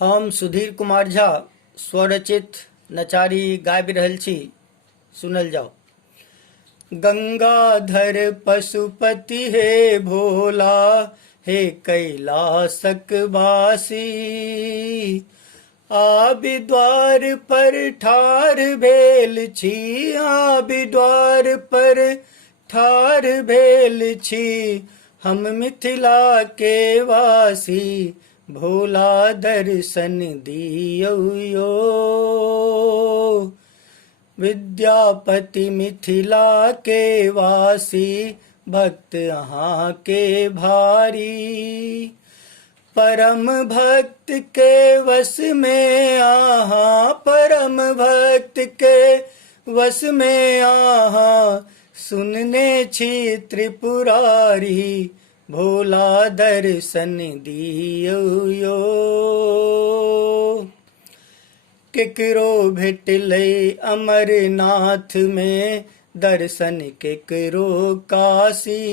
हम सुधीर कुमार झा स्वरचित नचारी गाबि रहल छी। सुनल जाओ। गंगाधर पशुपति हे भोला, हे कैलासक वासी, आबि द्वार पर ठाढ़ भेल छी, आबि द्वार पर ठाढ़ भेल छी। हम मिथिला के वासी, भोला दर्शन दियौ यो। विद्यापति मिथिला के वासी, भक्त अहाँ के भारी। परम भक्त के वश में आहा, परम भक्त के वश में आहा, सुनने छी त्रिपुरारी, भोला दर्शन दियौ यो। केकरो भेटलै अमरनाथ में, दर्शन केकरो काशी।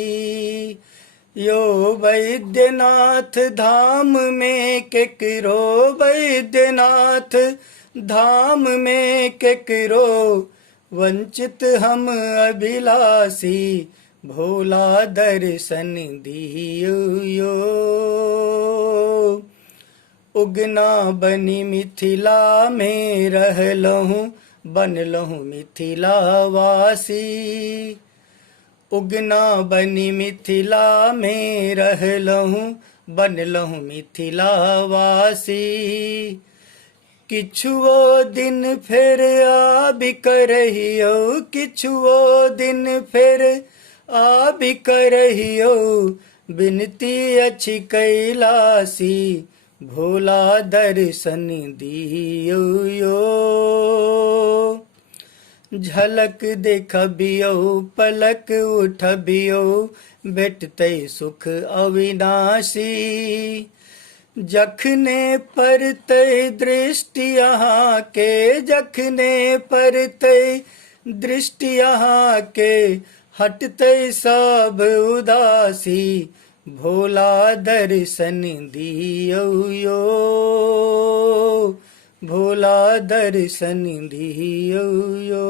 यो वैद्यनाथ धाम में केकरो, वैद्यनाथ धाम में केकरो, वंचित हम अभिलाषी, भोला दर्शन दियौ यो। उगना बनी मिथिला में रहलहूँ, बनलहूँ मिथिला वासी। उगना बनी मिथिला में रहलहूँ, बनलहूँ मिथिला वासी। किछुओ दिन फेर आबि करहियो, किछुओ दिन फेर आबि करहियो, बिनती अछि कैलासी, भोला दर्शन दियौ यो। झलक देखबियो, पलक उठबियो, भेटतै सुख अविनाशी। जखने पड़तै दृष्टि अहाँ के, जखने पड़तै दृष्टि अहाँ के, हटतै सब उदासी, भोला दर्शन दियौ यो। भोला दर्शन दियौ यो।